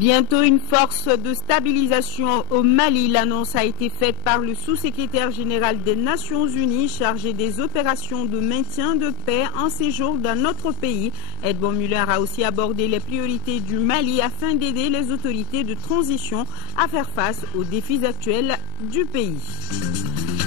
Bientôt une force de stabilisation au Mali. L'annonce a été faite par le sous-secrétaire général des Nations Unies chargé des opérations de maintien de paix en séjour dans notre pays. Edmond Muller a aussi abordé les priorités du Mali afin d'aider les autorités de transition à faire face aux défis actuels du pays.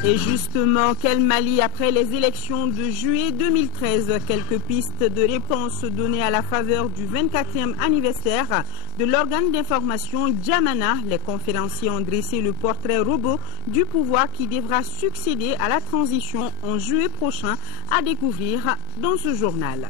Et justement, quel Mali après les élections de juillet 2013? Quelques pistes de réponse données à la faveur du 24e anniversaire de l'organe d'information Djamana. Les conférenciers ont dressé le portrait robot du pouvoir qui devra succéder à la transition en juillet prochain, à découvrir dans ce journal.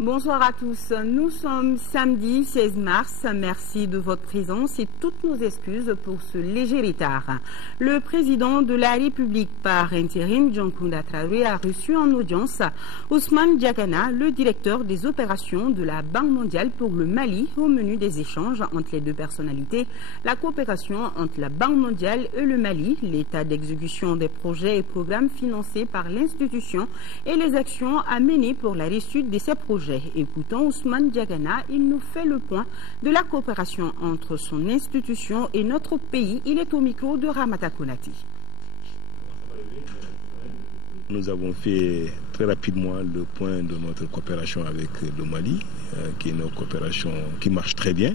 Bonsoir à tous, nous sommes samedi 16 mars, merci de votre présence et toutes nos excuses pour ce léger retard. Le président de la République par intérim, Djankounda Traoré, a reçu en audience Ousmane Diagana, le directeur des opérations de la Banque mondiale pour le Mali, au menu des échanges entre les deux personnalités, la coopération entre la Banque mondiale et le Mali, l'état d'exécution des projets et programmes financés par l'institution et les actions à mener pour la réussite de ces projets. Écoutons Ousmane Diagana, il nous fait le point de la coopération entre son institution et notre pays. Il est au micro de Ramata Konati. Nous avons fait très rapidement le point de notre coopération avec le Mali, qui est une coopération qui marche très bien.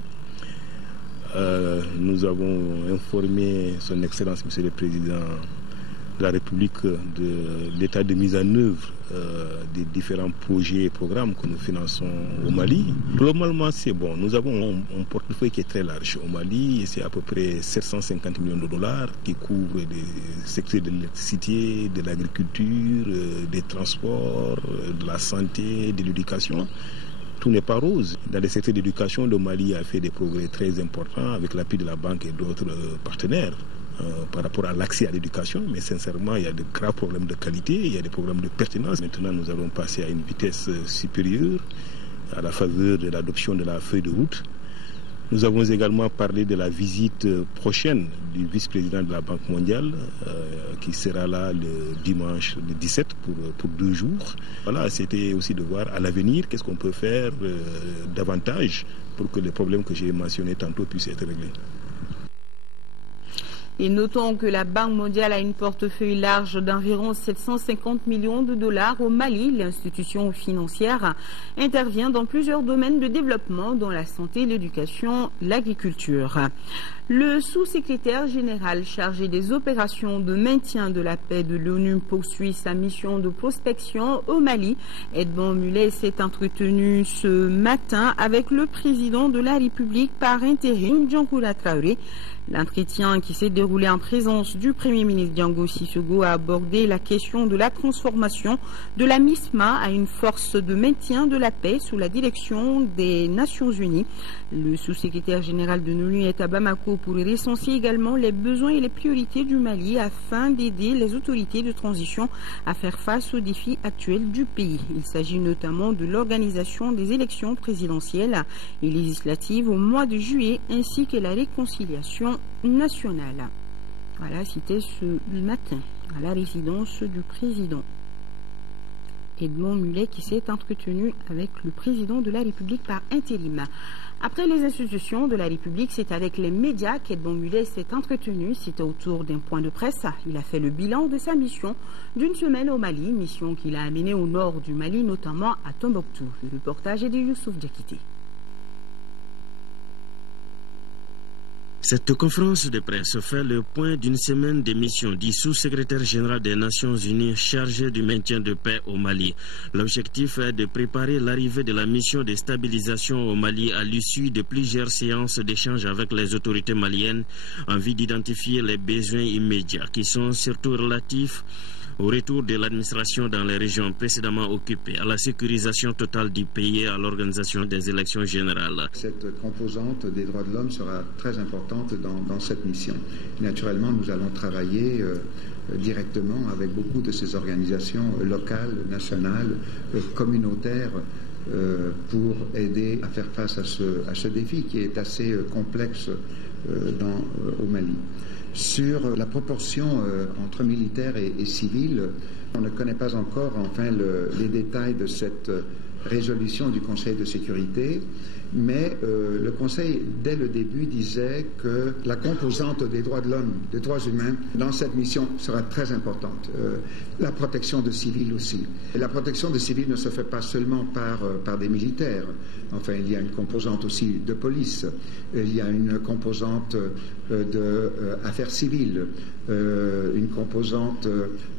Nous avons informé son Excellence, Monsieur le Président de la République, de l'état de mise en œuvre des différents projets et programmes que nous finançons au Mali. Globalement, c'est bon. Nous avons un portefeuille qui est très large. Au Mali, c'est à peu près 750 millions de dollars qui couvrent des secteurs de l'électricité, de l'agriculture, des transports, de la santé, de l'éducation. Tout n'est pas rose. Dans les secteurs d'éducation, le Mali a fait des progrès très importants avec l'appui de la banque et d'autres partenaires. Par rapport à l'accès à l'éducation, mais sincèrement, il y a de graves problèmes de qualité, il y a des problèmes de pertinence. Maintenant, nous allons passer à une vitesse supérieure à la faveur de l'adoption de la feuille de route. Nous avons également parlé de la visite prochaine du vice-président de la Banque mondiale, qui sera là le dimanche le 17 pour 2 jours. Voilà, c'était aussi de voir à l'avenir qu'est-ce qu'on peut faire davantage pour que les problèmes que j'ai mentionnés tantôt puissent être réglés. Et notons que la Banque mondiale a une portefeuille large d'environ 750 millions de dollars au Mali. L'institution financière intervient dans plusieurs domaines de développement, dont la santé, l'éducation, l'agriculture. Le sous-secrétaire général chargé des opérations de maintien de la paix de l'ONU poursuit sa mission de prospection au Mali. Edmond Muller s'est entretenu ce matin avec le président de la République par intérim, Djankounda Traoré. L'entretien qui s'est déroulé en présence du Premier ministre Diango Sissogo a abordé la question de la transformation de la MISMA à une force de maintien de la paix sous la direction des Nations Unies. Le sous-secrétaire général de l'ONU est à Bamako pour recenser également les besoins et les priorités du Mali afin d'aider les autorités de transition à faire face aux défis actuels du pays. Il s'agit notamment de l'organisation des élections présidentielles et législatives au mois de juillet ainsi que la réconciliation nationale. Voilà, c'était ce matin à la résidence du président Edmond Muller qui s'est entretenu avec le président de la République par intérim. Après les institutions de la République, c'est avec les médias qu'Edmond Muller s'est entretenu. C'était autour d'un point de presse. Il a fait le bilan de sa mission d'une semaine au Mali, mission qu'il a amenée au nord du Mali, notamment à Tombouctou. Le reportage est de Youssouf Diakité. Cette conférence de presse fait le point d'une semaine de mission du sous-secrétaire général des Nations Unies chargé du maintien de paix au Mali. L'objectif est de préparer l'arrivée de la mission de stabilisation au Mali à l'issue de plusieurs séances d'échange avec les autorités maliennes en vue d'identifier les besoins immédiats qui sont surtout relatifs au retour de l'administration dans les régions précédemment occupées, à la sécurisation totale du pays et à l'organisation des élections générales. Cette composante des droits de l'homme sera très importante dans cette mission. Naturellement, nous allons travailler directement avec beaucoup de ces organisations locales, nationales, communautaires, pour aider à faire face à ce défi qui est assez complexe au Mali. Sur la proportion entre militaires et civils, on ne connaît pas encore les détails de cette résolution du Conseil de sécurité, mais le Conseil, dès le début, disait que la composante des droits de l'homme, des droits humains, dans cette mission sera très importante. La protection de civils aussi. Et la protection de civils ne se fait pas seulement par des militaires. Enfin, il y a une composante aussi de police. Il y a une composante d'affaires civiles, une composante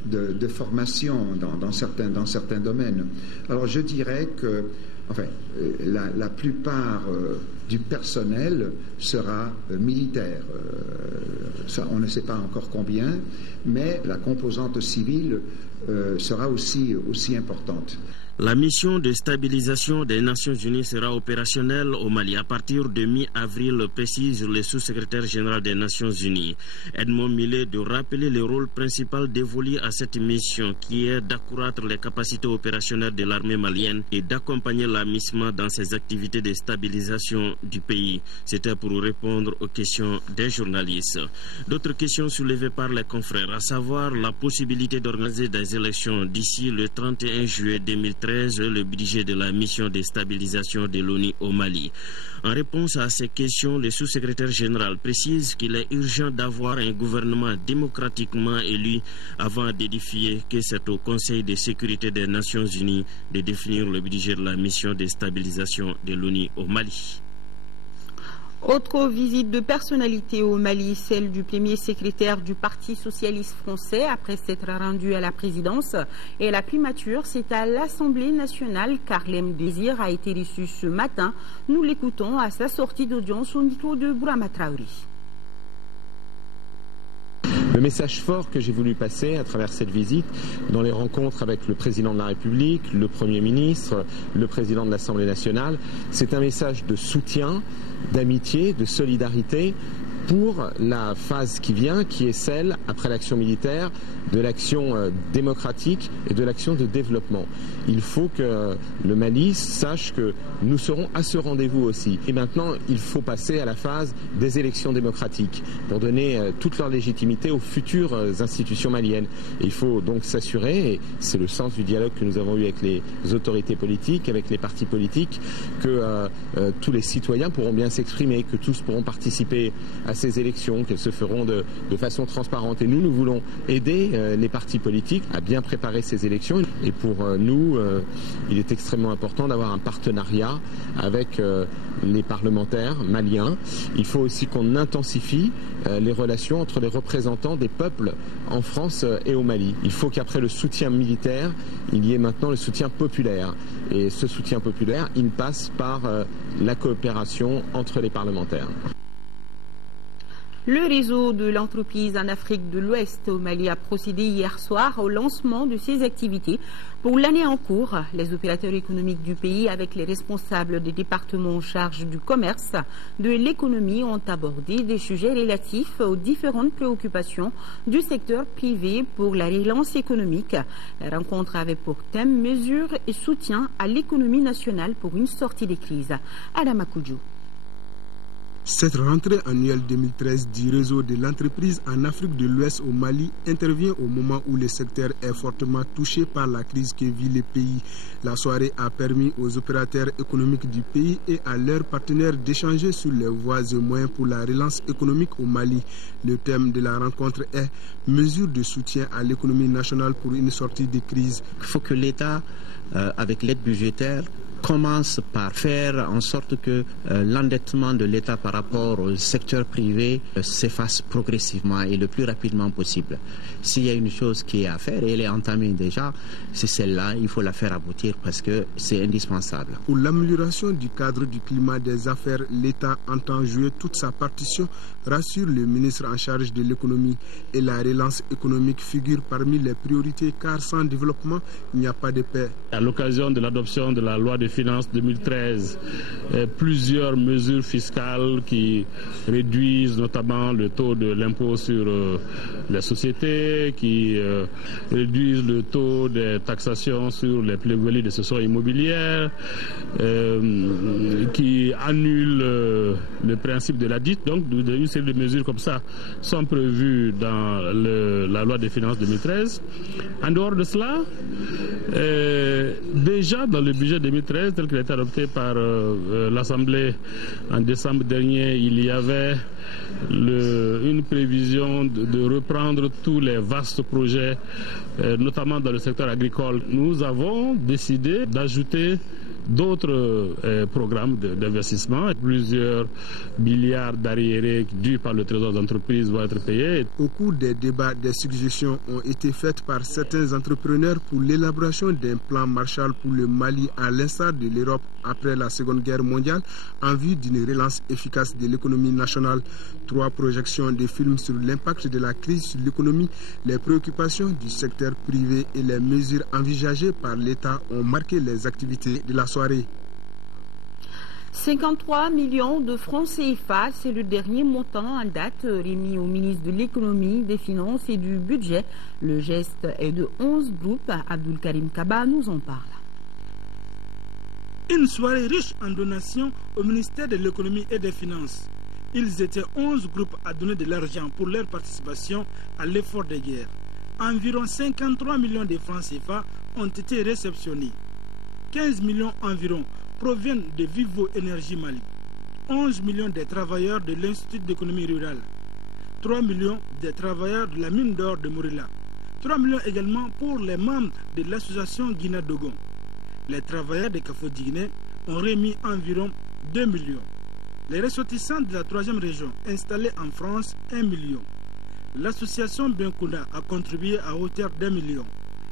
de formation dans certains domaines. Alors, je dirais que la plupart du personnel sera militaire. Ça, on ne sait pas encore combien, mais la composante civile sera aussi importante. La mission de stabilisation des Nations Unies sera opérationnelle au Mali à partir de mi-avril, précise le sous-secrétaire général des Nations Unies. Edmond Millet de rappeler le rôle principal dévolu à cette mission qui est d'accroître les capacités opérationnelles de l'armée malienne et d'accompagner la MISMA dans ses activités de stabilisation du pays. C'était pour répondre aux questions des journalistes. D'autres questions soulevées par les confrères, à savoir la possibilité d'organiser des élections d'ici le 31 juillet 2013, le budget de la mission de stabilisation de l'ONU au Mali. En réponse à ces questions, le sous-secrétaire général précise qu'il est urgent d'avoir un gouvernement démocratiquement élu avant d'édifier que c'est au Conseil de sécurité des Nations Unies de définir le budget de la mission de stabilisation de l'ONU au Mali. Autre visite de personnalité au Mali, celle du premier secrétaire du Parti socialiste français après s'être rendu à la présidence et la primature, c'est à l'Assemblée nationale qu'Harlem Désir a été reçu ce matin. Nous l'écoutons à sa sortie d'audience au micro de Bourama Traoré. Le message fort que j'ai voulu passer à travers cette visite, dans les rencontres avec le président de la République, le Premier ministre, le président de l'Assemblée nationale, c'est un message de soutien, d'amitié, de solidarité pour la phase qui vient, qui est celle, après l'action militaire, de l'action démocratique et de l'action de développement. Il faut que le Mali sache que nous serons à ce rendez-vous aussi. Et maintenant, il faut passer à la phase des élections démocratiques pour donner toute leur légitimité aux futures institutions maliennes. Et il faut donc s'assurer, et c'est le sens du dialogue que nous avons eu avec les autorités politiques, avec les partis politiques, que tous les citoyens pourront bien s'exprimer, que tous pourront participer à ces élections, qu'elles se feront de façon transparente. Et nous voulons aider les partis politiques à bien préparer ces élections. Et pour nous, il est extrêmement important d'avoir un partenariat avec les parlementaires maliens. Il faut aussi qu'on intensifie les relations entre les représentants des peuples en France et au Mali. Il faut qu'après le soutien militaire, il y ait maintenant le soutien populaire. Et ce soutien populaire, il passe par la coopération entre les parlementaires. Le réseau de l'entreprise en Afrique de l'Ouest au Mali a procédé hier soir au lancement de ses activités pour l'année en cours. Les opérateurs économiques du pays avec les responsables des départements en charge du commerce, de l'économie ont abordé des sujets relatifs aux différentes préoccupations du secteur privé pour la relance économique. La rencontre avait pour thème mesures et soutien à l'économie nationale pour une sortie des crises. Adam Akoudjou. Cette rentrée annuelle 2013 du réseau de l'entreprise en Afrique de l'Ouest au Mali intervient au moment où le secteur est fortement touché par la crise que vit le pays. La soirée a permis aux opérateurs économiques du pays et à leurs partenaires d'échanger sur les voies et moyens pour la relance économique au Mali. Le thème de la rencontre est « Mesures de soutien à l'économie nationale pour une sortie de crise ». Il faut que l'État, avec l'aide budgétaire, commence par faire en sorte que l'endettement de l'État par rapport au secteur privé s'efface progressivement et le plus rapidement possible. S'il y a une chose qui est à faire, et elle est entamée déjà, c'est celle-là, il faut la faire aboutir parce que c'est indispensable. Pour l'amélioration du cadre du climat des affaires, l'État entend jouer toute sa partition, rassure le ministre en charge de l'économie. Et la relance économique figure parmi les priorités car sans développement, il n'y a pas de paix. À l'occasion de l'adoption de la loi de des finances 2013 plusieurs mesures fiscales qui réduisent notamment le taux de l'impôt sur les sociétés, qui réduisent le taux de taxation sur les plus-values de cessions immobilières, qui annulent le principe de la dette. Donc une série de mesures comme ça sont prévues dans la loi des finances 2013. En dehors de cela, déjà dans le budget 2013 tel qu'il a été adopté par l'Assemblée en décembre dernier, il y avait une prévision de reprendre tous les vastes projets, notamment dans le secteur agricole. Nous avons décidé d'ajouter d'autres programmes d'investissement. Plusieurs milliards d'arriérés dus par le trésor d'entreprise vont être payés. Au cours des débats, des suggestions ont été faites par certains entrepreneurs pour l'élaboration d'un plan Marshall pour le Mali, à l'instar de l'Europe après la Seconde Guerre mondiale, en vue d'une relance efficace de l'économie nationale. 3 projections de films sur l'impact de la crise sur l'économie, les préoccupations du secteur privé et les mesures envisagées par l'État ont marqué les activités de la soirée. 53 millions de francs CFA, c'est le dernier montant en date remis au ministre de l'Économie, des Finances et du Budget. Le geste est de 11 groupes. Abdul Karim Kaba nous en parle. Une soirée riche en donations au ministère de l'Économie et des Finances. Ils étaient 11 groupes à donner de l'argent pour leur participation à l'effort de guerre. Environ 53 millions de francs CFA ont été réceptionnés. 15 millions environ proviennent de Vivo Énergie Mali. 11 millions des travailleurs de l'Institut d'économie rurale. 3 millions des travailleurs de la mine d'or de Morila. 3 millions également pour les membres de l'association Guinée-Dogon. Les travailleurs de Kafou-Guinée ont remis environ 2 millions. Les ressortissants de la 3e région installés en France, 1 million. L'association Bienkounda a contribué à hauteur d'1 million.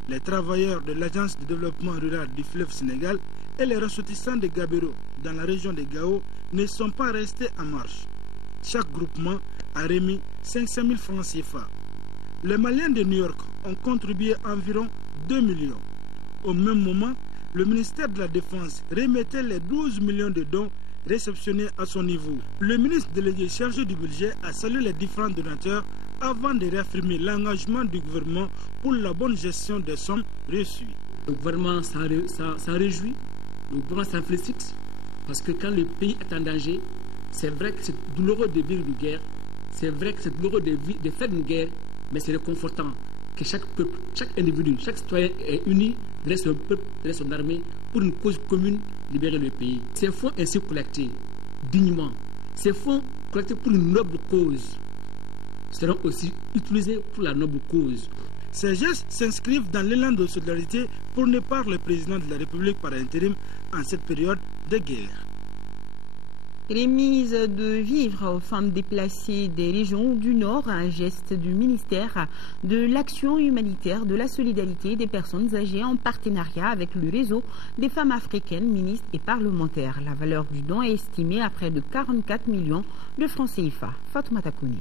Les travailleurs de l'Agence de développement rural du fleuve Sénégal et les ressortissants de Gabero dans la région de Gao ne sont pas restés en marche. Chaque groupement a remis 500 000 francs CFA. Les Maliens de New York ont contribué environ 2 millions. Au même moment, le ministère de la Défense remettait les 12 millions de dons réceptionnés à son niveau. Le ministre délégué chargé du budget a salué les différents donateurs avant de réaffirmer l'engagement du gouvernement pour la bonne gestion des sommes reçues. Le gouvernement s'en réjouit, le gouvernement s'en félicite, parce que quand le pays est en danger, c'est vrai que c'est douloureux de vivre une guerre, c'est vrai que c'est douloureux de faire une guerre, mais c'est réconfortant que chaque peuple, chaque individu, chaque citoyen est uni derrière son peuple, derrière son armée, pour une cause commune, libérer le pays. Ces fonds ainsi collectés dignement, ces fonds collectés pour une noble cause, seront aussi utilisés pour la noble cause. Ces gestes s'inscrivent dans l'élan de solidarité prôné par le président de la République par intérim en cette période de guerre. Remise de vivres aux femmes déplacées des régions du Nord, un geste du ministère de l'Action humanitaire, de la solidarité et des personnes âgées en partenariat avec le réseau des femmes africaines, ministres et parlementaires. La valeur du don est estimée à près de 44 millions de francs CFA. Fatoumata Kouni.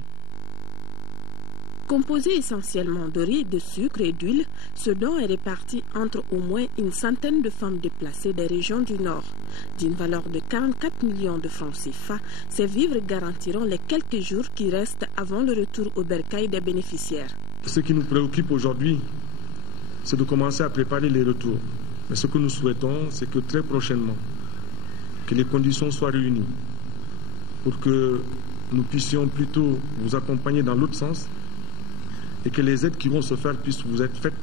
Composé essentiellement de riz, de sucre et d'huile, ce don est réparti entre au moins une centaine de femmes déplacées des régions du Nord. D'une valeur de 44 millions de francs CFA, ces vivres garantiront les quelques jours qui restent avant le retour au bercail des bénéficiaires. Ce qui nous préoccupe aujourd'hui, c'est de commencer à préparer les retours. Mais ce que nous souhaitons, c'est que très prochainement, que les conditions soient réunies pour que nous puissions plutôt vous accompagner dans l'autre sens, et que les aides qui vont se faire puissent vous être faites,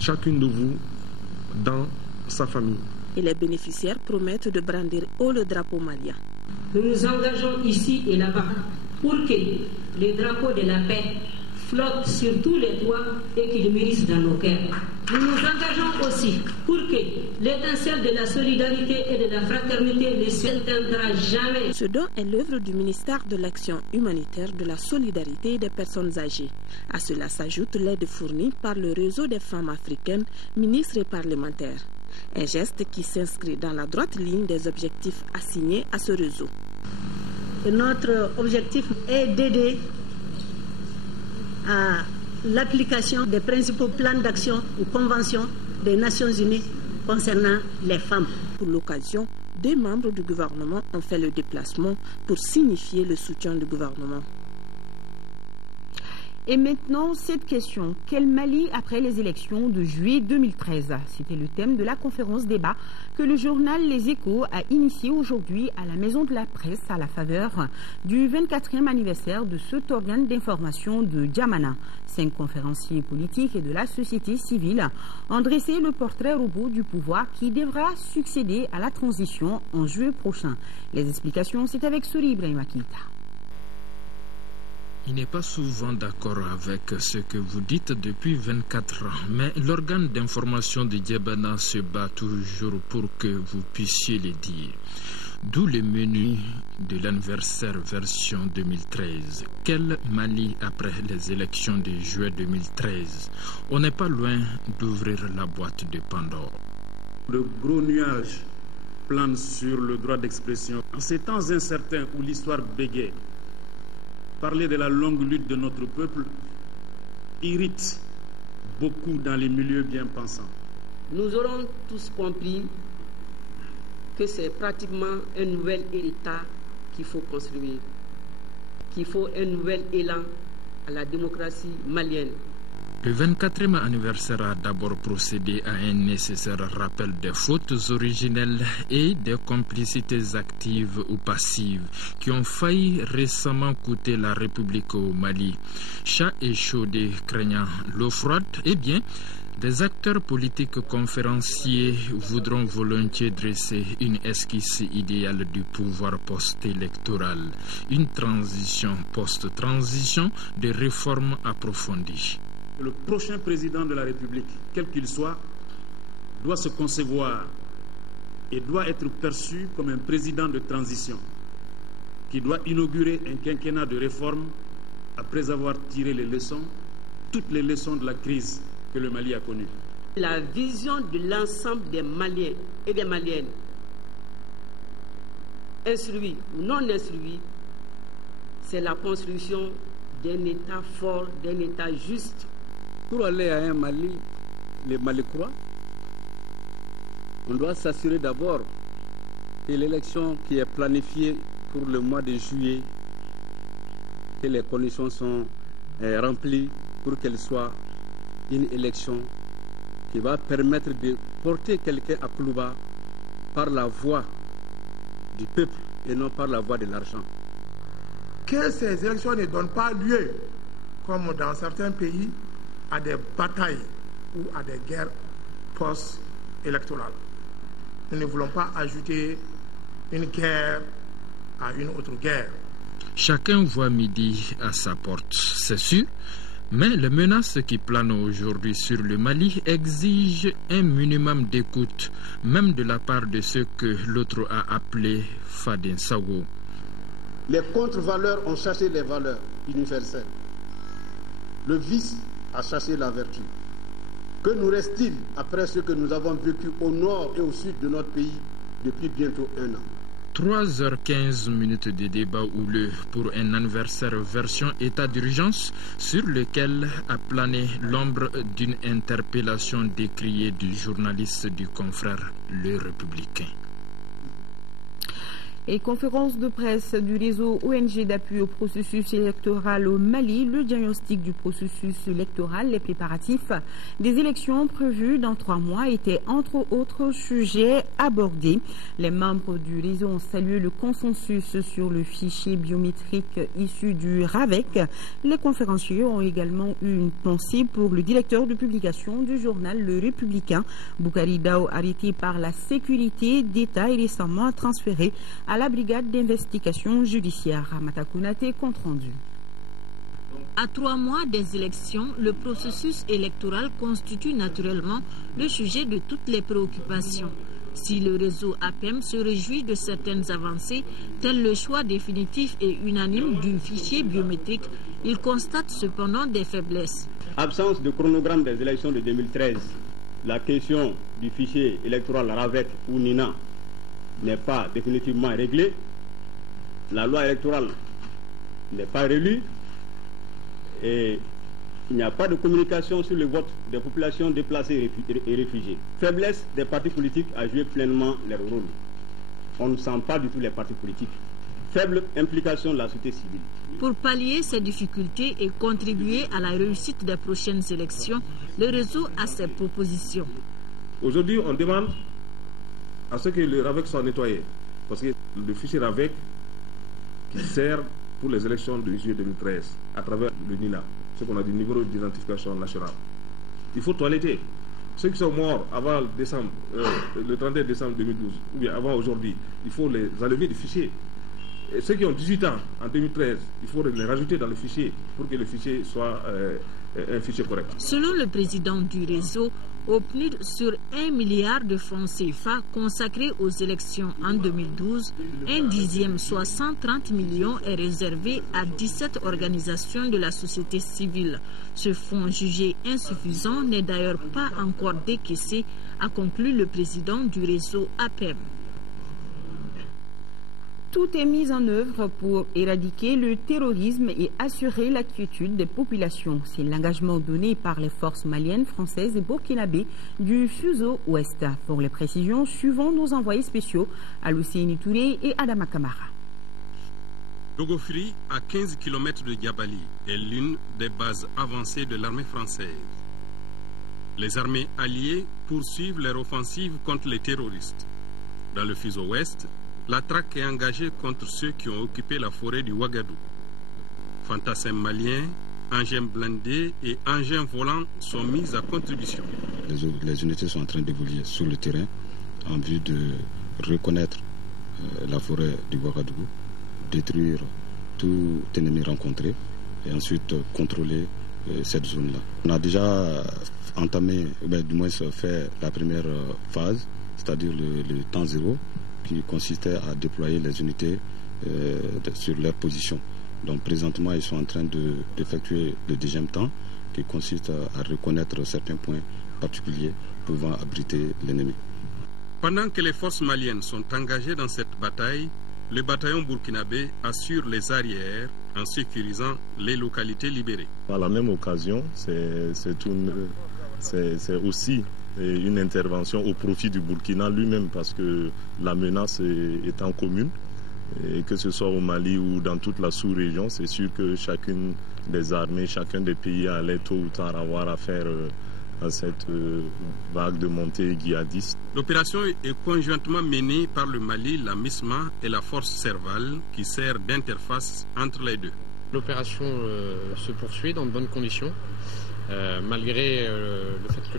chacune de vous, dans sa famille. Et les bénéficiaires promettent de brandir haut le drapeau malien. Nous nous engageons ici et là-bas pour que le drapeau de la paix flotte sur tous les toits et qu'il mûrisse dans nos cœurs. Nous nous engageons aussi pour que l'étincelle de la solidarité et de la fraternité ne s'éteindra jamais. Ce don est l'œuvre du ministère de l'Action humanitaire, de la solidarité et des personnes âgées. À cela s'ajoute l'aide fournie par le réseau des femmes africaines, ministres et parlementaires. Un geste qui s'inscrit dans la droite ligne des objectifs assignés à ce réseau. Et notre objectif est d'aider à l'application des principaux plans d'action ou conventions des Nations Unies concernant les femmes. Pour l'occasion, des membres du gouvernement ont fait le déplacement pour signifier le soutien du gouvernement. Et maintenant, cette question, quel Mali après les élections de juillet 2013? C'était le thème de la conférence débat que le journal Les Échos a initié aujourd'hui à la Maison de la Presse à la faveur du 24e anniversaire de cet organe d'information de Djamana. 5 conférenciers politiques et de la société civile ont dressé le portrait robot du pouvoir qui devra succéder à la transition en juillet prochain. Les explications, c'est avec Souri Ibrahima Keïta. Il n'est pas souvent d'accord avec ce que vous dites depuis 24 ans, mais l'organe d'information de Djamana se bat toujours pour que vous puissiez le dire. D'où le menu de l'anniversaire version 2013. Quel Mali après les élections de juillet 2013? On n'est pas loin d'ouvrir la boîte de Pandore. Le gros nuage plane sur le droit d'expression. En ces temps incertains où l'histoire bégaye, parler de la longue lutte de notre peuple irrite beaucoup dans les milieux bien pensants. Nous aurons tous compris que c'est pratiquement un nouvel État qu'il faut construire, qu'il faut un nouvel élan à la démocratie malienne. Le 24e anniversaire a d'abord procédé à un nécessaire rappel des fautes originelles et des complicités actives ou passives qui ont failli récemment coûter la République au Mali. Chat échaudé craignant l'eau froide, eh bien, des acteurs politiques conférenciers voudront volontiers dresser une esquisse idéale du pouvoir post-électoral, une transition post-transition de réformes approfondies. Le prochain président de la République, quel qu'il soit, doit se concevoir et doit être perçu comme un président de transition qui doit inaugurer un quinquennat de réforme après avoir tiré les leçons, toutes les leçons de la crise que le Mali a connue. La vision de l'ensemble des Maliens et des Maliennes, instruits ou non instruits, c'est la construction d'un État fort, d'un État juste. Pour aller à un Mali, les Malicrois, on doit s'assurer d'abord que l'élection qui est planifiée pour le mois de juillet, que les conditions sont remplies pour qu'elle soit une élection qui va permettre de porter quelqu'un à Koulouba par la voie du peuple et non par la voie de l'argent. Que ces élections ne donnent pas lieu, comme dans certains pays, à des batailles ou à des guerres post-électorales. Nous ne voulons pas ajouter une guerre à une autre guerre. Chacun voit midi à sa porte, c'est sûr, mais les menaces qui planent aujourd'hui sur le Mali exigent un minimum d'écoute, même de la part de ceux que l'autre a appelés Fadin Sago. Les contre-valeurs ont chassé les valeurs universelles. Le vice a chassé la vertu. Que nous reste-t-il après ce que nous avons vécu au nord et au sud de notre pays depuis bientôt 1 an? 3h15 de débat houleux pour un anniversaire version état d'urgence sur lequel a plané l'ombre d'une interpellation décriée du journaliste du confrère Le Républicain. Et conférence de presse du réseau ONG d'appui au processus électoral au Mali, le diagnostic du processus électoral, les préparatifs des élections prévues dans 3 mois étaient entre autres sujets abordés. Les membres du réseau ont salué le consensus sur le fichier biométrique issu du RAVEC. Les conférenciers ont également eu une pensée pour le directeur de publication du journal Le Républicain, Boukari Dao, arrêté par la sécurité d'État et récemment transféré à la brigade d'investigation judiciaire. Ramata Kounate, compte rendu. À 3 mois des élections, le processus électoral constitue naturellement le sujet de toutes les préoccupations. Si le réseau APEM se réjouit de certaines avancées, tel le choix définitif et unanime du fichier biométrique, il constate cependant des faiblesses. Absence de chronogramme des élections de 2013, la question du fichier électoral RAVEC ou NINA n'est pas définitivement réglée, la loi électorale n'est pas relue et Il n'y a pas de communication sur le vote des populations déplacées et réfugiées. Faiblesse des partis politiques à jouer pleinement leur rôle. On ne sent pas du tout les partis politiques. Faible implication de la société civile. Pour pallier ces difficultés et contribuer à la réussite des prochaines élections, le réseau a ses propositions. Aujourd'hui, on demande à ce que le RAVEC soit nettoyé. Parce que le fichier RAVEC qui sert pour les élections de juillet 2013 à travers le NINA, ce qu'on a dit numéro d'identification nationale. Il faut toiletter. Ceux qui sont morts avant le 31 décembre 2012, ou bien avant aujourd'hui, il faut les enlever du fichier. Et ceux qui ont 18 ans en 2013, il faut les rajouter dans le fichier pour que le fichier soit un fichier correct. Selon le président du réseau, au plus sur 1 milliard de francs CFA consacrés aux élections en 2012, un dixième, soit 130 millions, est réservé à 17 organisations de la société civile. Ce fonds jugé insuffisant n'est d'ailleurs pas encore décaissé, a conclu le président du réseau APEM. Tout est mis en œuvre pour éradiquer le terrorisme et assurer la quiétude des populations. C'est l'engagement donné par les forces maliennes, françaises et burkinabées du Fuseau Ouest. Pour les précisions, suivons nos envoyés spéciaux à Lucéni Touré et Adama Kamara. Dogofri, à 15 km de Diabali, est l'une des bases avancées de l'armée française. Les armées alliées poursuivent leur offensive contre les terroristes. Dans le Fuseau Ouest, la traque est engagée contre ceux qui ont occupé la forêt du Ouagadougou. Fantassins maliens, engins blindés et engins volants sont mis à contribution. Les unités sont en train d'évoluer sur le terrain en vue de reconnaître la forêt du Ouagadougou, détruire tout ennemi rencontré et ensuite contrôler cette zone-là. On a déjà entamé, du moins fait la première phase, c'est-à-dire le temps zéro, qui consistait à déployer les unités sur leur position. Donc présentement, ils sont en train d'effectuer le deuxième temps, qui consiste à reconnaître certains points particuliers pouvant abriter l'ennemi. Pendant que les forces maliennes sont engagées dans cette bataille, le bataillon burkinabé assure les arrières en sécurisant les localités libérées. Par la même occasion, c'est aussi une intervention au profit du Burkina lui-même, parce que la menace est en commune, et que ce soit au Mali ou dans toute la sous-région, c'est sûr que chacune des armées, chacun des pays allait tôt ou tard avoir affaire à cette vague de montée djihadiste. L'opération est conjointement menée par le Mali, la MISMA et la force Serval, qui sert d'interface entre les deux. L'opération se poursuit dans de bonnes conditions, malgré le fait que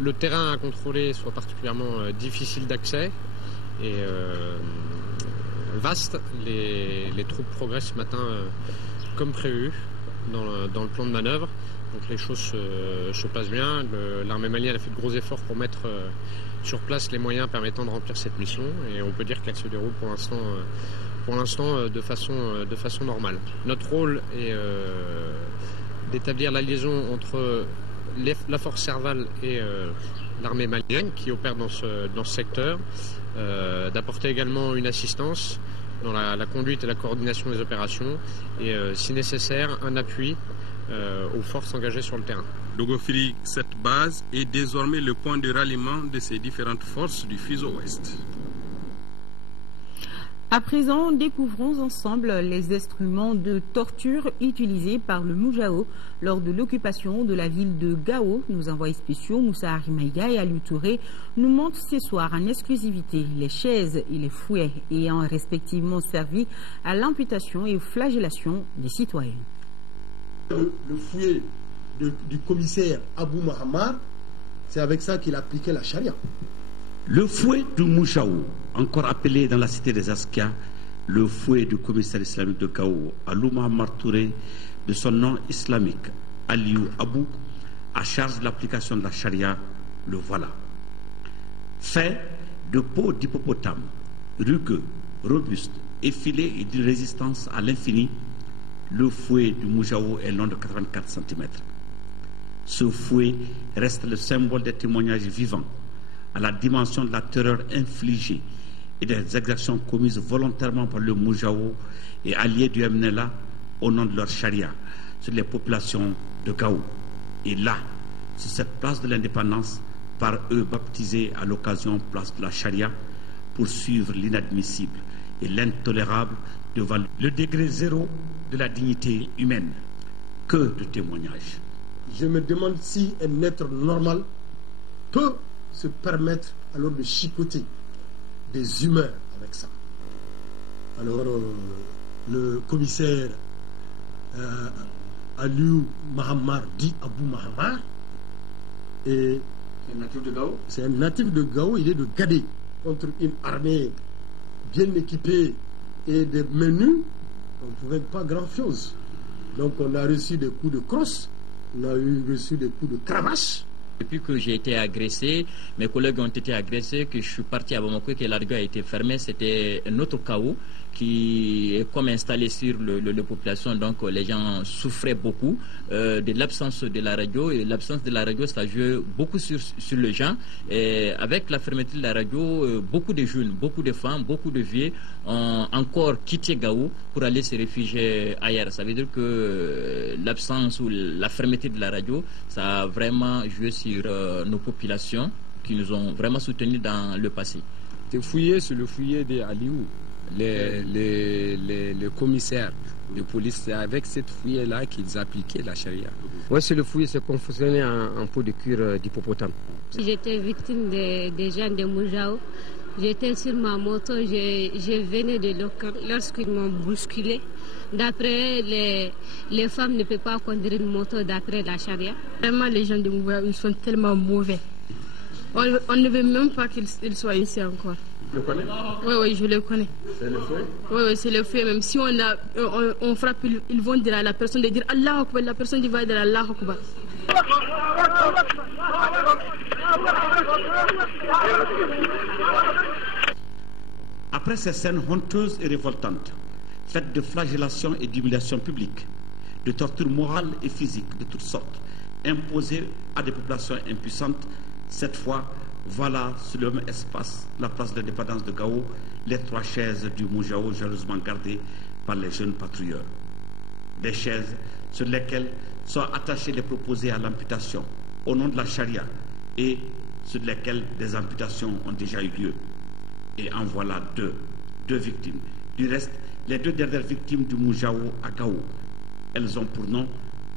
le terrain à contrôler soit particulièrement difficile d'accès et vaste. Les troupes progressent ce matin comme prévu dans le plan de manœuvre. Donc les choses se passent bien. L'armée malienne a fait de gros efforts pour mettre sur place les moyens permettant de remplir cette mission. Et on peut dire qu'elle se déroule pour l'instant de façon normale. Notre rôle est d'établir la liaison entre la force Serval et l'armée malienne qui opère dans ce secteur, d'apporter également une assistance dans la conduite et la coordination des opérations et, si nécessaire, un appui aux forces engagées sur le terrain. Dogofri, cette base est désormais le point de ralliement de ces différentes forces du Fuseau Ouest. À présent, découvrons ensemble les instruments de torture utilisés par le Moujao lors de l'occupation de la ville de Gao. Nos envoyés spéciaux, Moussa Arimaïga et Aliou Touré, nous montrent ce soir en exclusivité les chaises et les fouets ayant respectivement servi à l'amputation et aux flagellations des citoyens. Le fouet du commissaire Abou Mahamad, c'est avec ça qu'il appliquait la charia. Le fouet du Moujao, encore appelé dans la cité des Askia, le fouet du commissaire islamique de Gao, Alou Mahamad Touré, de son nom islamique, Aliou Abou, à charge de l'application de la charia, le voilà. Fait de peau d'hippopotame, rugueux, robuste, effilé et d'une résistance à l'infini, le fouet du Moujao est long de 84 cm. Ce fouet reste le symbole des témoignages vivants à la dimension de la terreur infligée et des exactions commises volontairement par le Moujao et alliés du MNLA au nom de leur charia sur les populations de Gao. Et là, sur cette place de l'indépendance, par eux baptisés à l'occasion place de la charia, pour suivre l'inadmissible et l'intolérable devant le degré zéro de la dignité humaine. Que de témoignages. Je me demande si un être normal peut se permettre alors de chicoter des humains avec ça. Alors, le commissaire Aliou Mahammar dit Abou Mahammar. Et c'est un natif de Gao. C'est un natif de Gao, il est de Gadé, contre une armée bien équipée et des menus, on ne pouvait pas grand-chose. Donc on a reçu des coups de crosse, on a reçu des coups de cravache. Depuis que j'ai été agressé, mes collègues ont été agressés, que je suis parti à Bamako, que la radio a été fermée, c'était un autre chaos qui est comme installé sur la population, donc les gens souffraient beaucoup de l'absence de la radio, et l'absence de la radio, ça joue beaucoup sur les gens. Et avec la fermeture de la radio, beaucoup de jeunes, beaucoup de femmes, beaucoup de vieux ont encore quitté Gao pour aller se réfugier ailleurs. Ça veut dire que l'absence ou la fermeture de la radio, ça a vraiment joué sur nos populations qui nous ont vraiment soutenus dans le passé. C'est fouillé sur le fouillé d'Aliou. Les commissaires de police, c'est avec cette fouille-là qu'ils appliquaient la charia. Oui, c'est le fouille, c'est confectionné en peau de cuir d'hippopotame. J'étais victime des gens de Moujao. J'étais sur ma moto, je venais de Locan lorsqu'ils m'ont bousculé. D'après, les femmes ne peuvent pas conduire une moto d'après la charia. Vraiment, les gens de Moujao, ils sont tellement mauvais. On ne veut même pas qu'ils soient ici encore. Tu le connais? Oui, je le connais. C'est le feu? Oui, c'est le feu. Même si on frappe, ils vont dire à la personne de dire Allah Akbar, la personne qui va dire Allah Akbar. Après ces scènes honteuses et révoltantes, faites de flagellation et d'humiliation publique, de torture morale et physique de toutes sortes, imposées à des populations impuissantes, cette fois, voilà sur le même espace, la place de l'indépendance de Gao, les 3 chaises du Moujao jalousement gardées par les jeunes patrouilleurs. Des chaises sur lesquelles sont attachés les proposés à l'amputation au nom de la charia et sur lesquelles des amputations ont déjà eu lieu. Et en voilà deux victimes. Du reste, les 2 dernières victimes du Moujao à Gao, elles ont pour nom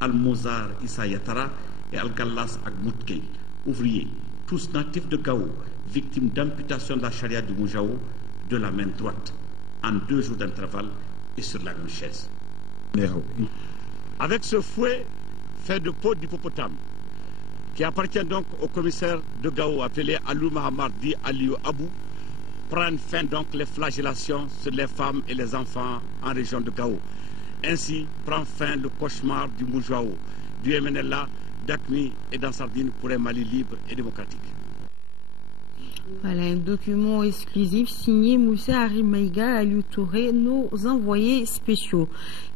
Al-Mozar Issa Yatara et Al-Gallas Agmoutkei, ouvriers, tous natifs de Gao, victimes d'amputation de la charia du Moujao de la main droite, en 2 jours d'intervalle et sur la même chaise. Avec ce fouet fait de peau d'hippopotame, qui appartient donc au commissaire de Gao appelé Alou Mahammar dit Aliou Abou, prennent fin donc les flagellations sur les femmes et les enfants en région de Gao. Ainsi prend fin le cauchemar du Moujao, du MNLA, d'Acmi et d'Ansardine pour un Mali libre et démocratique. Voilà un document exclusif signé Moussa Arimaïga, Aliou Touré, nos envoyés spéciaux.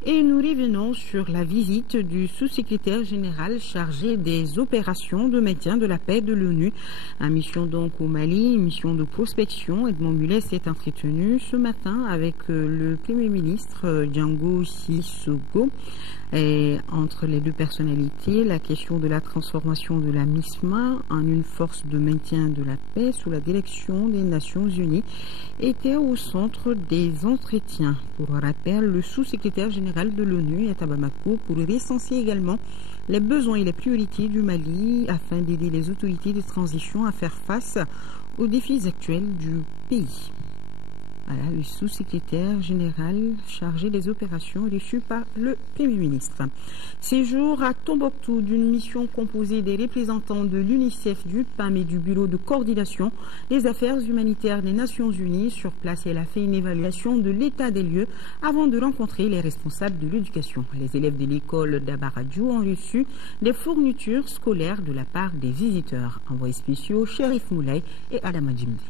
Et nous revenons sur la visite du sous-secrétaire général chargé des opérations de maintien de la paix de l'ONU. En mission donc au Mali, une mission de prospection. Edmond Mulet s'est entretenu ce matin avec le Premier ministre Django Sissoko. Et entre les 2 personnalités, la question de la transformation de la MISMA en une force de maintien de la paix sous la direction des Nations Unies était au centre des entretiens. Pour rappel, le sous-secrétaire général de l'ONU est à Bamako pour recenser également les besoins et les priorités du Mali afin d'aider les autorités de transition à faire face aux défis actuels du pays. Voilà, le sous-secrétaire général chargé des opérations reçu par le Premier ministre. Séjour à Tombouctou d'une mission composée des représentants de l'UNICEF, du PAM et du Bureau de coordination des affaires humanitaires des Nations Unies. Sur place, elle a fait une évaluation de l'état des lieux avant de rencontrer les responsables de l'éducation. Les élèves de l'école d'Abaradjou ont reçu des fournitures scolaires de la part des visiteurs. Envoyés spéciaux, Chérif Moulay et Adama Djimdi.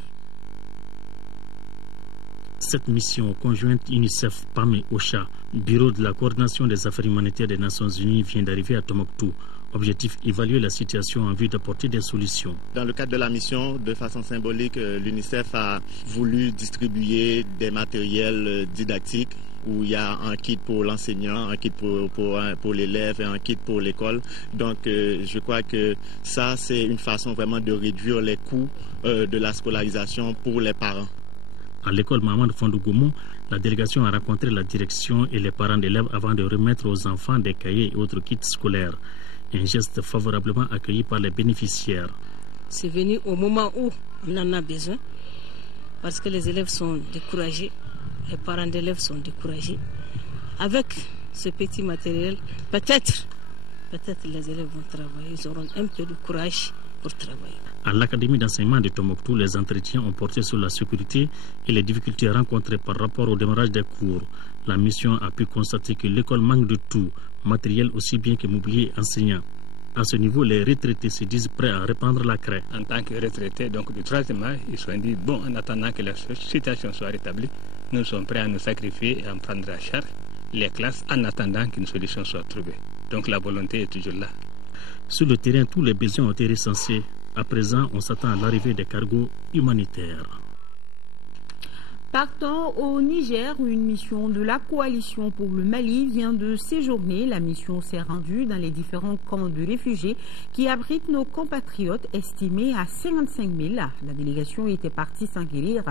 Cette mission conjointe UNICEF, PAM et OCHA, Bureau de la coordination des affaires humanitaires des Nations Unies, vient d'arriver à Tombouctou. Objectif, évaluer la situation en vue d'apporter des solutions. Dans le cadre de la mission, de façon symbolique, l'UNICEF a voulu distribuer des matériels didactiques où il y a un kit pour l'enseignant, un kit pour l'élève et un kit pour l'école. Donc je crois que ça, c'est une façon vraiment de réduire les coûts de la scolarisation pour les parents. À l'école Maman de Fondougoumou, la délégation a rencontré la direction et les parents d'élèves avant de remettre aux enfants des cahiers et autres kits scolaires. Un geste favorablement accueilli par les bénéficiaires. C'est venu au moment où on en a besoin, parce que les élèves sont découragés, les parents d'élèves sont découragés. Avec ce petit matériel, peut-être les élèves vont travailler, ils auront un peu de courage pour travailler. À l'Académie d'enseignement de Tombouctou, les entretiens ont porté sur la sécurité et les difficultés rencontrées par rapport au démarrage des cours. La mission a pu constater que l'école manque de tout, matériel aussi bien que mobilier enseignant. À ce niveau, les retraités se disent prêts à reprendre la craie. En tant que retraités, donc du troisième âge, ils se sont dit, bon, en attendant que la situation soit rétablie, nous sommes prêts à nous sacrifier et à prendre à charge les classes en attendant qu'une solution soit trouvée. Donc la volonté est toujours là. Sur le terrain, tous les besoins ont été recensés. À présent, on s'attend à l'arrivée des cargos humanitaires. Partant au Niger, une mission de la coalition pour le Mali vient de séjourner. La mission s'est rendue dans les différents camps de réfugiés qui abritent nos compatriotes estimés à 55 000. La délégation était partie s'enquérir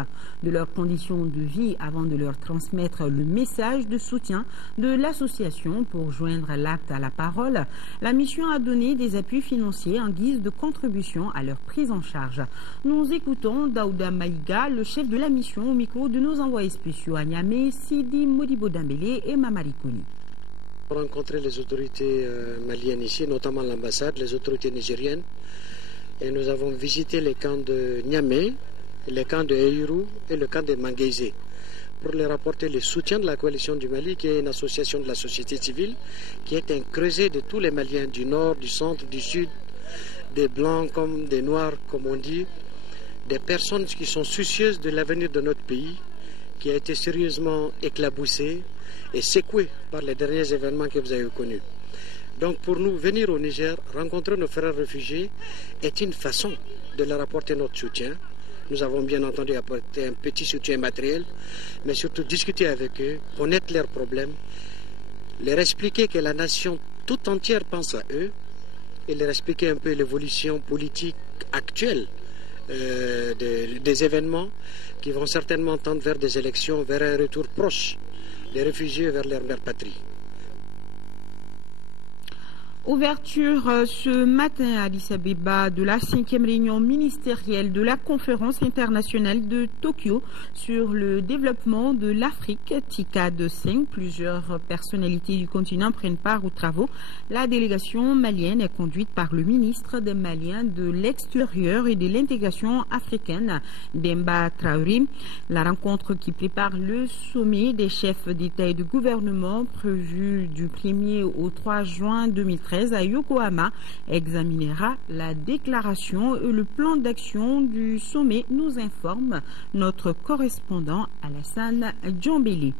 de leurs conditions de vie avant de leur transmettre le message de soutien de l'association pour joindre l'acte à la parole. La mission a donné des appuis financiers en guise de contribution à leur prise en charge. Nous écoutons Daouda Maïga, le chef de la mission, au micro de nos envoyés spéciaux à Niamey, Sidi Modibo Dambélé et Mamari Kouni. Rencontrer les autorités maliennes ici, notamment l'ambassade, les autorités nigériennes, et nous avons visité les camps de Niamey, les camps de Heiru et le camp de Manguézé pour leur apporter le soutien de la coalition du Mali, qui est une association de la société civile, qui est un creuset de tous les Maliens du nord, du centre, du sud, des blancs comme des noirs, comme on dit, des personnes qui sont soucieuses de l'avenir de notre pays, qui a été sérieusement éclaboussé et secoué par les derniers événements que vous avez connus. Donc pour nous, venir au Niger, rencontrer nos frères réfugiés est une façon de leur apporter notre soutien. Nous avons bien entendu apporter un petit soutien matériel, mais surtout discuter avec eux, connaître leurs problèmes, leur expliquer que la nation tout entière pense à eux et leur expliquer un peu l'évolution politique actuelle des événements qui vont certainement tendre vers des élections, vers un retour proche des réfugiés vers leur mère patrie. Ouverture ce matin à Addis Abeba de la 5e réunion ministérielle de la conférence internationale de Tokyo sur le développement de l'Afrique, TICAD 5. Plusieurs personnalités du continent prennent part aux travaux. La délégation malienne est conduite par le ministre des Maliens de l'extérieur et de l'intégration africaine, Demba Traoré. La rencontre qui prépare le sommet des chefs d'État et de gouvernement prévu du 1er au 3 juin 2013 à Yokohama examinera la déclaration et le plan d'action du sommet, nous informe notre correspondant Alassane Djambeli.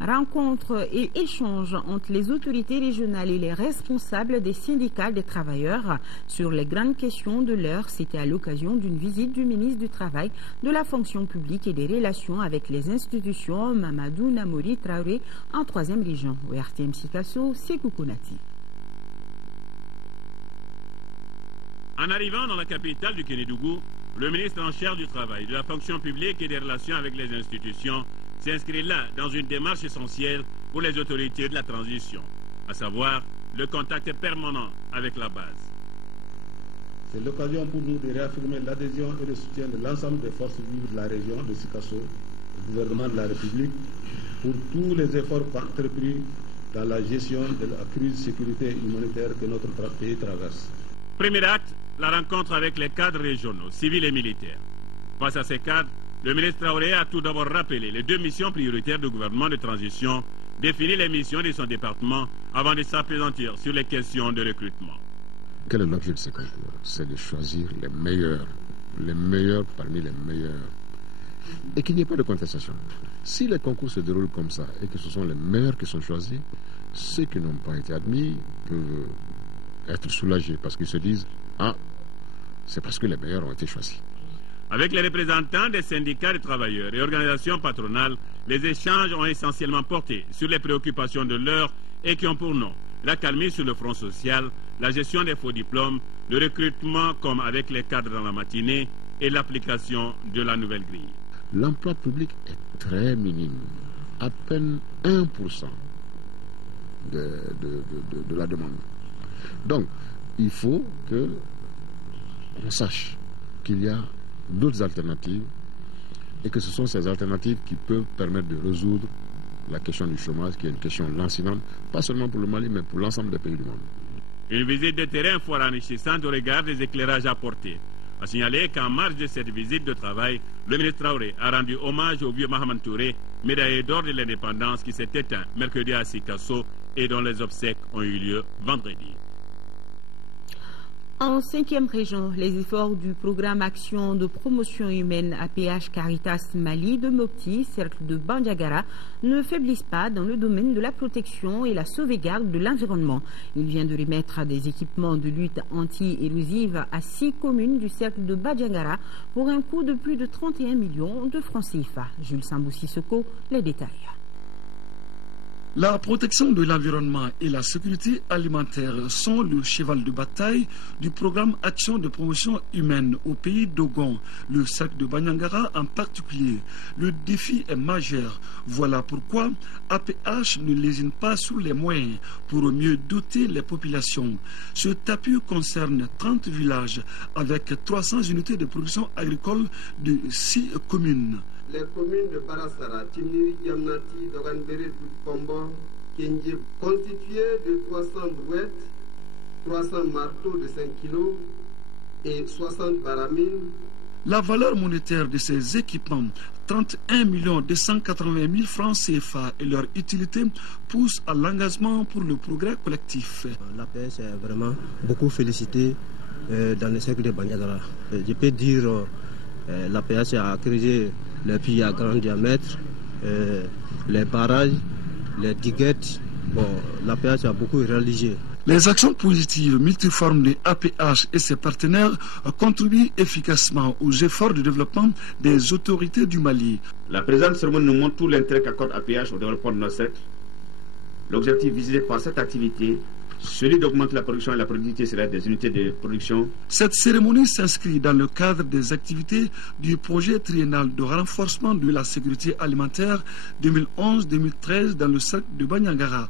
Rencontre et échange entre les autorités régionales et les responsables des syndicats des travailleurs sur les grandes questions de l'heure, c'était à l'occasion d'une visite du ministre du Travail, de la fonction publique et des relations avec les institutions, Mamadou Namori Traoré, en 3e région. Au RTM Sikasso, Sekou Konati. En arrivant dans la capitale du Kénédougou, le ministre en charge du travail, de la fonction publique et des relations avec les institutions s'inscrit là dans une démarche essentielle pour les autorités de la transition, à savoir le contact permanent avec la base. C'est l'occasion pour nous de réaffirmer l'adhésion et le soutien de l'ensemble des forces vives de la région de Sikasso, du gouvernement de la République, pour tous les efforts entrepris dans la gestion de la crise sécurité humanitaire que notre pays traverse. Premier acte, la rencontre avec les cadres régionaux, civils et militaires. Face à ces cadres, le ministre Traoré a tout d'abord rappelé les 2 missions prioritaires du gouvernement de transition, défini les missions de son département avant de s'appesantir sur les questions de recrutement. Quel est l'objet de ces concours? C'est de choisir les meilleurs parmi les meilleurs. Et qu'il n'y ait pas de contestation. Si les concours se déroulent comme ça et que ce sont les meilleurs qui sont choisis, ceux qui n'ont pas été admis peuvent être soulagés parce qu'ils se disent « Ah, c'est parce que les meilleurs ont été choisis ». Avec les représentants des syndicats de travailleurs et organisations patronales, les échanges ont essentiellement porté sur les préoccupations de l'heure et qui ont pour nom l'accalmie sur le front social, la gestion des faux diplômes, le recrutement comme avec les cadres dans la matinée et l'application de la nouvelle grille. L'emploi public est très minime, à peine 1% de la demande. Donc, il faut qu'on sache qu'il y a d'autres alternatives et que ce sont ces alternatives qui peuvent permettre de résoudre la question du chômage, qui est une question lancinante, pas seulement pour le Mali, mais pour l'ensemble des pays du monde. Une visite de terrain fort enrichissante au regard des éclairages apportés. A signaler qu'en marge de cette visite de travail, le ministre Traoré a rendu hommage au vieux Mahaman Touré, médaillé d'or de l'indépendance qui s'est éteint mercredi à Sikasso et dont les obsèques ont eu lieu vendredi. En 5e région, les efforts du programme Action de promotion humaine APH Caritas Mali de Mopti, cercle de Bandiagara, ne faiblissent pas dans le domaine de la protection et la sauvegarde de l'environnement. Il vient de remettre des équipements de lutte anti-érosive à 6 communes du cercle de Bandiagara pour un coût de plus de 31 millions de francs CFA. Jules Sambou-Sissoko, les détails. La protection de l'environnement et la sécurité alimentaire sont le cheval de bataille du programme Action de promotion humaine au pays d'Ogon, le cercle de Bandiagara en particulier. Le défi est majeur. Voilà pourquoi APH ne lésine pas sur les moyens pour mieux doter les populations. Cet appui concerne 30 villages avec 300 unités de production agricole de 6 communes. Les communes de Barassara, Timniri, Yamnati, Doganbere, Kombo, Kenje, constituées de 300 brouettes, 300 marteaux de 5 kg et 60 baramines. La valeur monétaire de ces équipements, 31 280 000 francs CFA, et leur utilité pousse à l'engagement pour le progrès collectif. L'APS est vraiment beaucoup félicité dans le cercle de Bandiagara. Je peux dire l'APS a créé les puits à grand diamètre, les barrages, les diguettes. Bon, l'APH a beaucoup réalisé. Les actions positives multiformes de APH et ses partenaires contribuent efficacement aux efforts de développement des autorités du Mali. La présente cérémonie nous montre tout l'intérêt qu'accorde APH au développement de notre cercle. L'objectif visé par cette activité, celui d'augmenter la production et la productivité des unités de production. Cette cérémonie s'inscrit dans le cadre des activités du projet triennal de renforcement de la sécurité alimentaire 2011-2013 dans le cercle de Bandiagara.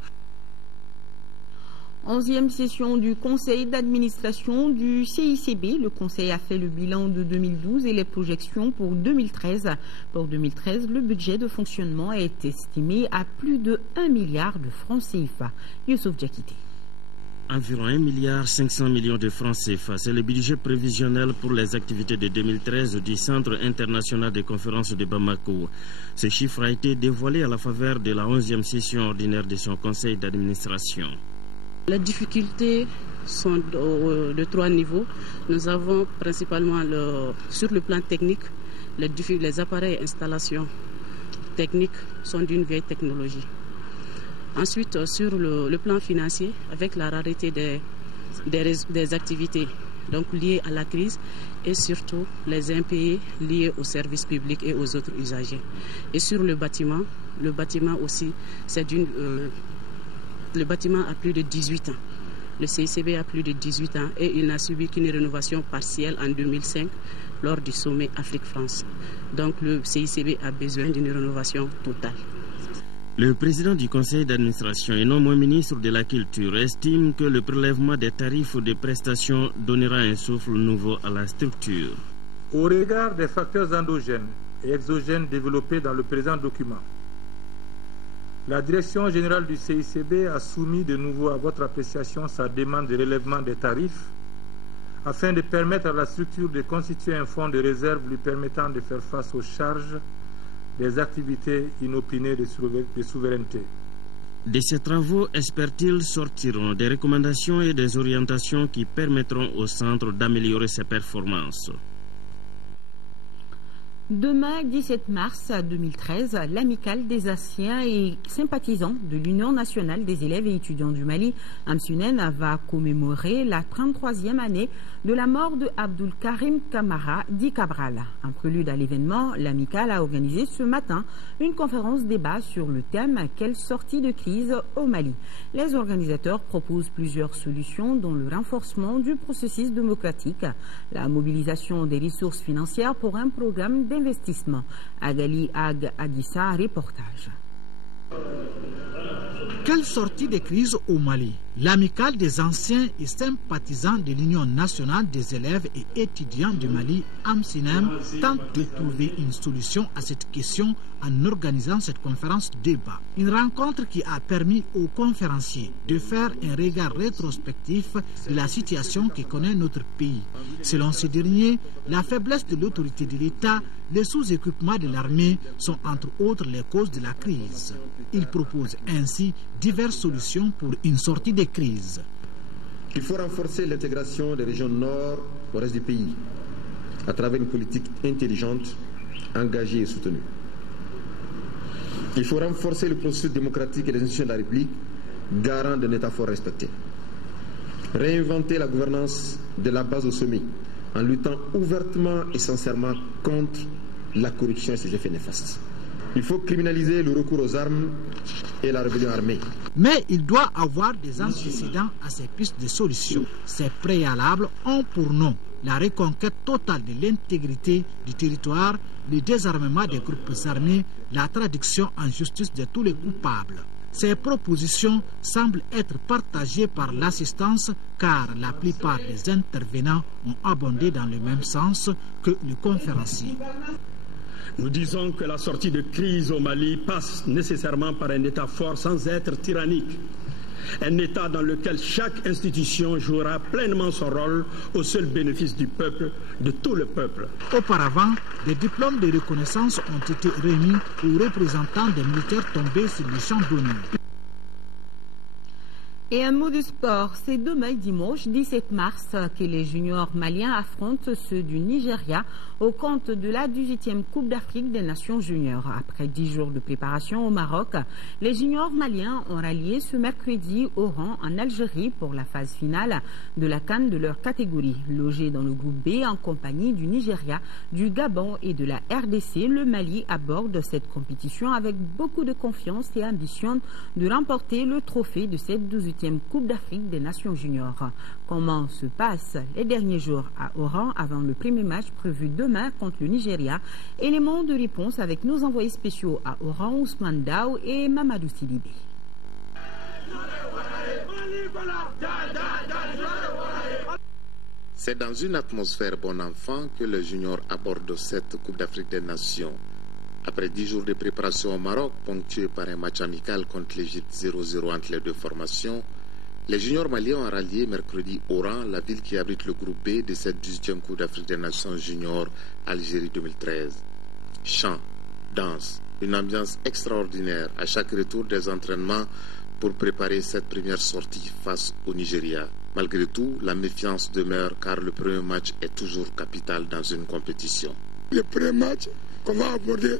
11e session du conseil d'administration du CICB. Le conseil a fait le bilan de 2012 et les projections pour 2013. Pour 2013, le budget de fonctionnement est estimé à plus de 1 milliard de francs CFA. Youssouf Diakité. Environ 1,5 milliard de francs CFA. C'est le budget prévisionnel pour les activités de 2013 du Centre international de conférences de Bamako. Ce chiffre a été dévoilé à la faveur de la 11e session ordinaire de son conseil d'administration. Les difficultés sont de 3 niveaux. Nous avons principalement sur le plan technique, les appareils et installations techniques sont d'une vieille technologie. Ensuite, sur le plan financier, avec la rareté des activités donc liées à la crise et surtout les impayés liés aux services publics et aux autres usagers. Et sur le bâtiment aussi, le bâtiment a plus de 18 ans. Le CICB a plus de 18 ans et il n'a subi qu'une rénovation partielle en 2005 lors du sommet Afrique-France. Donc le CICB a besoin d'une rénovation totale. Le président du conseil d'administration et non moins ministre de la Culture estime que le prélèvement des tarifs de prestations donnera un souffle nouveau à la structure. Au regard des facteurs endogènes et exogènes développés dans le présent document, la direction générale du CICB a soumis de nouveau à votre appréciation sa demande de relèvement des tarifs afin de permettre à la structure de constituer un fonds de réserve lui permettant de faire face aux charges des activités inopinées de souveraineté. De ces travaux, espère-t-il, sortiront des recommandations et des orientations qui permettront au centre d'améliorer ses performances. Demain, 17 mars 2013, l'amicale des anciens et sympathisants de l'Union nationale des élèves et étudiants du Mali, Amsunen, va commémorer la 33e année de la mort de Abdul Karim Kamara dit Cabral. En prélude à l'événement, l'amicale a organisé ce matin une conférence débat sur le thème « Quelle sortie de crise au Mali ?» Les organisateurs proposent plusieurs solutions dont le renforcement du processus démocratique, la mobilisation des ressources financières pour un programme d'investissement. Agali Ag Adissa, reportage. Quelle sortie de crise au Mali? L'amicale des anciens et sympathisants de l'Union nationale des élèves et étudiants du Mali, Amsinem, tente de trouver une solution à cette question en organisant cette conférence débat. Une rencontre qui a permis aux conférenciers de faire un regard rétrospectif de la situation que connaît notre pays. Selon ce dernier, la faiblesse de l'autorité de l'État, le sous-équipement de l'armée sont entre autres les causes de la crise. Il propose ainsi diverses solutions pour une sortie de crise. Il faut renforcer l'intégration des régions nord au reste du pays à travers une politique intelligente, engagée et soutenue. Il faut renforcer le processus démocratique et les institutions de la République, garant d'un État fort respecté. Réinventer la gouvernance de la base au sommet en luttant ouvertement et sincèrement contre la corruption et ses effets néfastes. Il faut criminaliser le recours aux armes et la rébellion armée. Mais il doit avoir des antécédents à ces pistes de solutions. Ces préalables ont pour nom la reconquête totale de l'intégrité du territoire, le désarmement des groupes armés, la traduction en justice de tous les coupables. Ces propositions semblent être partagées par l'assistance car la plupart des intervenants ont abondé dans le même sens que le conférencier. Nous disons que la sortie de crise au Mali passe nécessairement par un État fort sans être tyrannique. Un État dans lequel chaque institution jouera pleinement son rôle au seul bénéfice du peuple, de tout le peuple. Auparavant, des diplômes de reconnaissance ont été remis aux représentants des militaires tombés sur le champ d'honneur. Et un mot de sport, c'est demain dimanche 17 mars que les juniors maliens affrontent ceux du Nigeria au compte de la 18e Coupe d'Afrique des Nations juniors. Après 10 jours de préparation au Maroc, les juniors maliens ont rallié ce mercredi au rang en Algérie pour la phase finale de la CAN de leur catégorie. Logé dans le groupe B en compagnie du Nigeria, du Gabon et de la RDC, le Mali aborde cette compétition avec beaucoup de confiance et ambitionne de remporter le trophée de cette 18e Coupe d'Afrique des Nations juniors. Comment se passent les derniers jours à Oran avant le premier match prévu demain contre le Nigeria? Éléments de réponse avec nos envoyés spéciaux à Oran, Ousmane Daou et Mamadou Sidibé. C'est dans une atmosphère bon enfant que les juniors abordent cette Coupe d'Afrique des Nations. Après 10 jours de préparation au Maroc, ponctué par un match amical contre l'Égypte 0-0 entre les deux formations, les juniors maliens ont rallié mercredi Oran, la ville qui abrite le groupe B de cette 18e Coupe d'Afrique des Nations juniors Algérie 2013. Chants, danse, une ambiance extraordinaire à chaque retour des entraînements pour préparer cette première sortie face au Nigeria. Malgré tout, la méfiance demeure car le premier match est toujours capital dans une compétition. Le premier match qu'on va aborder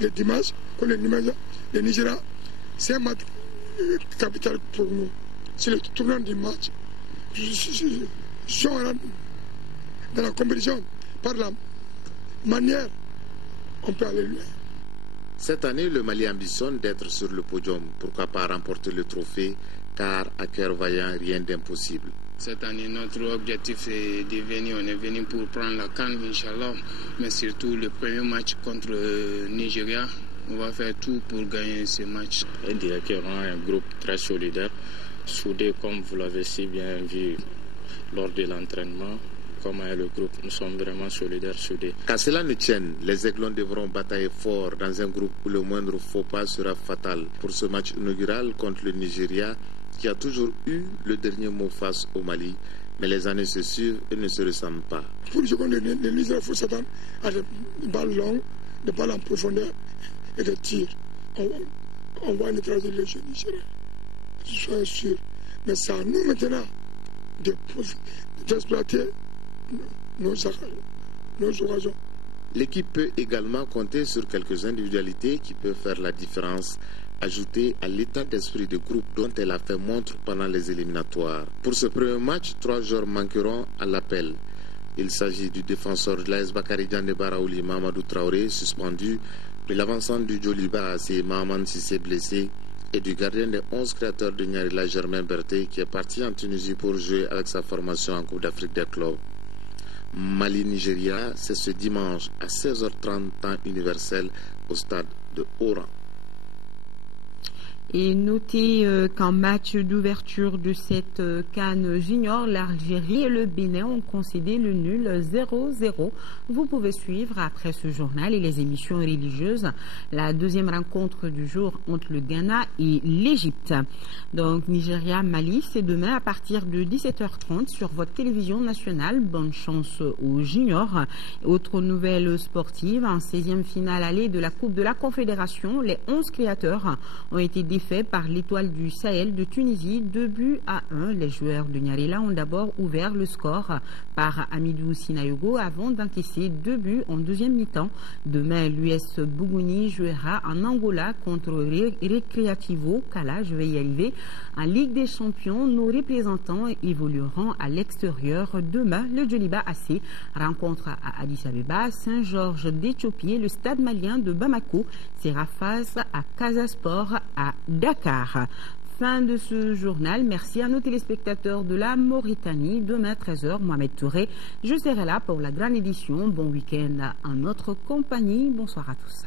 le dimanche contre le Nigeria, c'est un match capital pour nous. C'est le tournant du match. Si on rentre dans la compétition par la manière, on peut aller loin. Cette année, le Mali ambitionne d'être sur le podium. Pourquoi pas remporter le trophée, car à cœur vaillant, rien d'impossible. Cette année, notre objectif est de venir. On est venu pour prendre la CAN, Inch'Allah. Mais surtout, le premier match contre le Nigeria, on va faire tout pour gagner ce match. Je dirais qu'il y aura un groupe très solidaire, soudé comme vous l'avez si bien vu lors de l'entraînement. Comme le groupe, nous sommes vraiment solidaires, soudés. Qu'à cela ne tienne, les Aiglons devront batailler fort dans un groupe où le moindre faux pas sera fatal pour ce match inaugural contre le Nigeria qui a toujours eu le dernier mot face au Mali. Mais les années se suivent et ne se ressemblent pas. Pour jouer contre le Nigeria, il faut s'attendre à des balles longues, des balles en profondeur et des tirs. On va neutraliser le jeu nigérien. Soyez sûr. Mais c'est à nous maintenant d'exploiter nos occasions L'équipe peut également compter sur quelques individualités qui peuvent faire la différence, ajoutée à l'état d'esprit de groupe dont elle a fait montre pendant les éliminatoires. Pour ce premier match, 3 joueurs manqueront à l'appel. Il s'agit du défenseur de l'AS Bakary Diagne Baraouli Mamadou Traoré, suspendu, de l'avancement du Djoliba Assé Mahaman Sissé blessé, et du gardien des 11 créateurs de Nyarila Germain Berté qui est parti en Tunisie pour jouer avec sa formation en Coupe d'Afrique des clubs. Mali-Nigeria, c'est ce dimanche à 16h30 temps universel au stade de Oran. Et notez qu'en match d'ouverture de cette CAN junior, l'Algérie et le Bénin ont concédé le nul 0-0. Vous pouvez suivre après ce journal et les émissions religieuses la deuxième rencontre du jour entre le Ghana et l'Égypte. Donc Nigeria-Mali, c'est demain à partir de 17h30 sur votre télévision nationale. Bonne chance aux juniors. Autre nouvelle sportive, en 16e finale allée de la Coupe de la Confédération, les 11 créateurs ont été défaits par l'Étoile du Sahel de Tunisie, 2-1. Les joueurs de Nyarila ont d'abord ouvert le score par Amidou Sinayogo avant d'encaisser 2 buts en deuxième mi-temps. Demain, l'US Bougouni jouera en Angola contre Recreativo Kala, je vais y arriver. En Ligue des Champions, nos représentants évolueront à l'extérieur. Demain, le Djoliba Assé rencontre à Addis Abeba Saint-Georges d'Éthiopie et le stade malien de Bamako sera face à Casasport à Dakar. Fin de ce journal. Merci à nos téléspectateurs de la Mauritanie. Demain 13h, Mohamed Touré. Je serai là pour la grande édition. Bon week-end en notre compagnie. Bonsoir à tous.